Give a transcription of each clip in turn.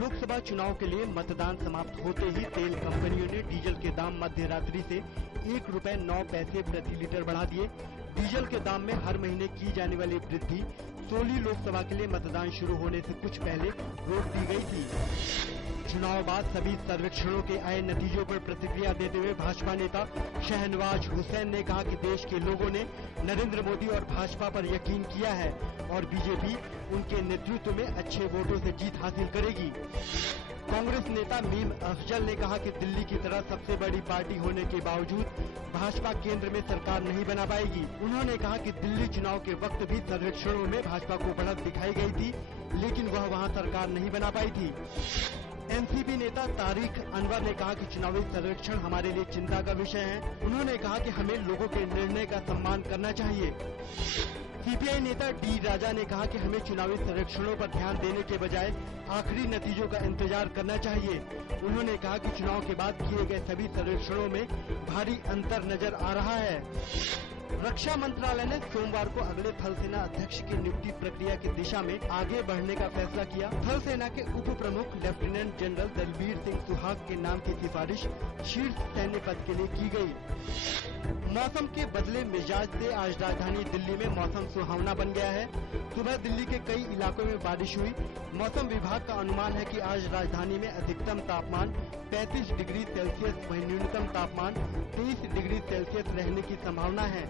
लोकसभा चुनाव के लिए मतदान समाप्त होते ही तेल कंपनियों ने डीजल के दाम मध्य रात्रि से 1 रुपए 9 पैसे प्रति लीटर बढ़ा दिए। डीजल के दाम में हर महीने की जाने वाली वृद्धि 16 लोकसभा के लिए मतदान शुरू होने से कुछ पहले रोक दी गई थी। चुनाव बाद सभी सर्वेक्षणों के आए नतीजों पर प्रतिक्रिया देते हुए भाजपा नेता शहनवाज हुसैन ने कहा कि देश के लोगों ने नरेंद्र मोदी और भाजपा पर यकीन किया है और बीजेपी उनके नेतृत्व में अच्छे वोटों से जीत हासिल करेगी। कांग्रेस नेता मीम अफजल ने कहा कि दिल्ली की तरह सबसे बड़ी पार्टी होने के बावजूद भाजपा केंद्र में सरकार नहीं बना पाएगी। उन्होंने कहा कि दिल्ली चुनाव के वक्त भी सर्वेक्षणों में भाजपा को बढ़त दिखाई गई थी, लेकिन वह वहां सरकार नहीं बना पाई थी। एनसीपी नेता तारिक अनवर ने कहा कि चुनावी सर्वेक्षण हमारे लिए चिंता का विषय है। उन्होंने कहा कि हमें लोगों के निर्णय का सम्मान करना चाहिए। सीपीआई नेता डी राजा ने कहा कि हमें चुनावी सर्वेक्षणों पर ध्यान देने के बजाय आखिरी नतीजों का इंतजार करना चाहिए। उन्होंने कहा कि चुनाव के बाद किए गए सभी सर्वेक्षणों में भारी अंतर नजर आ रहा है। रक्षा मंत्रालय ने सोमवार को अगले थल सेना अध्यक्ष की नियुक्ति प्रक्रिया की दिशा में आगे बढ़ने का फैसला किया। थल सेना के उप प्रमुख लेफ्टिनेंट जनरल दलबीर सिंह सुहाग के नाम की सिफारिश शीर्ष सैन्य पद के लिए की गई। मौसम के बदले मिजाज से आज राजधानी दिल्ली में मौसम सुहावना बन गया है। सुबह दिल्ली के कई इलाकों में बारिश हुई। मौसम विभाग का अनुमान है कि आज राजधानी में अधिकतम तापमान 35 डिग्री सेल्सियस वहीं न्यूनतम तापमान 23 डिग्री सेल्सियस रहने की संभावना है।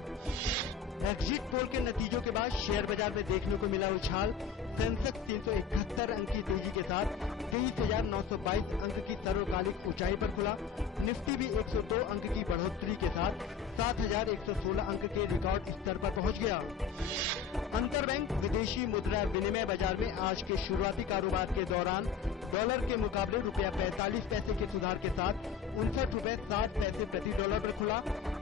एग्जिट पोल के नतीजों के बाद शेयर बाजार में देखने को मिला उछाल। सेंसेक्स 371 अंक की तेजी के साथ 23,922 अंक की सर्वकालिक ऊंचाई पर खुला। निफ्टी भी 102 अंक की बढ़ोतरी के साथ 7,116 अंक के रिकॉर्ड स्तर पर पहुंच गया। अंतरबैंक विदेशी मुद्रा विनिमय बाजार में आज के शुरुआती कारोबार के दौरान डॉलर के मुकाबले रुपया 45 पैसे के सुधार के साथ 59 रुपए 60 पैसे प्रति डॉलर पर खुला।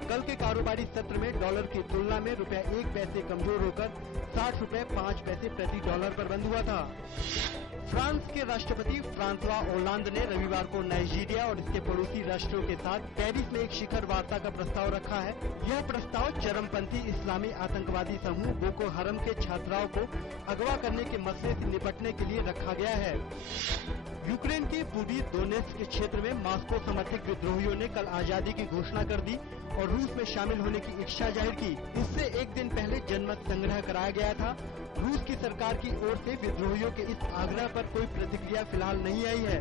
कल के कारोबारी सत्र में डॉलर की तुलना में रुपया 1 पैसे कमजोर होकर 60 रुपए 5 पैसे प्रति डॉलर पर बंद हुआ था। फ्रांस के राष्ट्रपति फ्रांसवा ओलांद ने रविवार को नाइजीरिया और इसके पड़ोसी राष्ट्रों के साथ पेरिस में एक शिखर वार्ता का प्रस्ताव रखा है। यह प्रस्ताव चरमपंथी इस्लामी आतंकवादी समूह बोको हरम के छात्राओं को अगवा करने के मसले से निपटने के लिए रखा गया है। यूक्रेन के पूर्वी दोनेत्स्क क्षेत्र में मॉस्को समर्थित विद्रोहियों ने कल आजादी की घोषणा कर दी और रूस में शामिल होने की इच्छा जाहिर की। इससे एक दिन पहले जनमत संग्रह कराया गया था। रूस की सरकार की ओर से विद्रोहियों के इस आग्रह पर कोई प्रतिक्रिया फिलहाल नहीं आई है।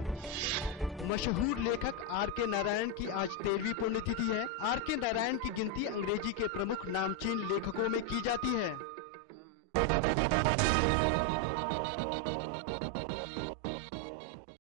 मशहूर लेखक आर.के. नारायण की आज 13वीं पुण्यतिथि है। आर.के. नारायण की गिनती अंग्रेजी के प्रमुख नामचीन लेखकों में की जाती है।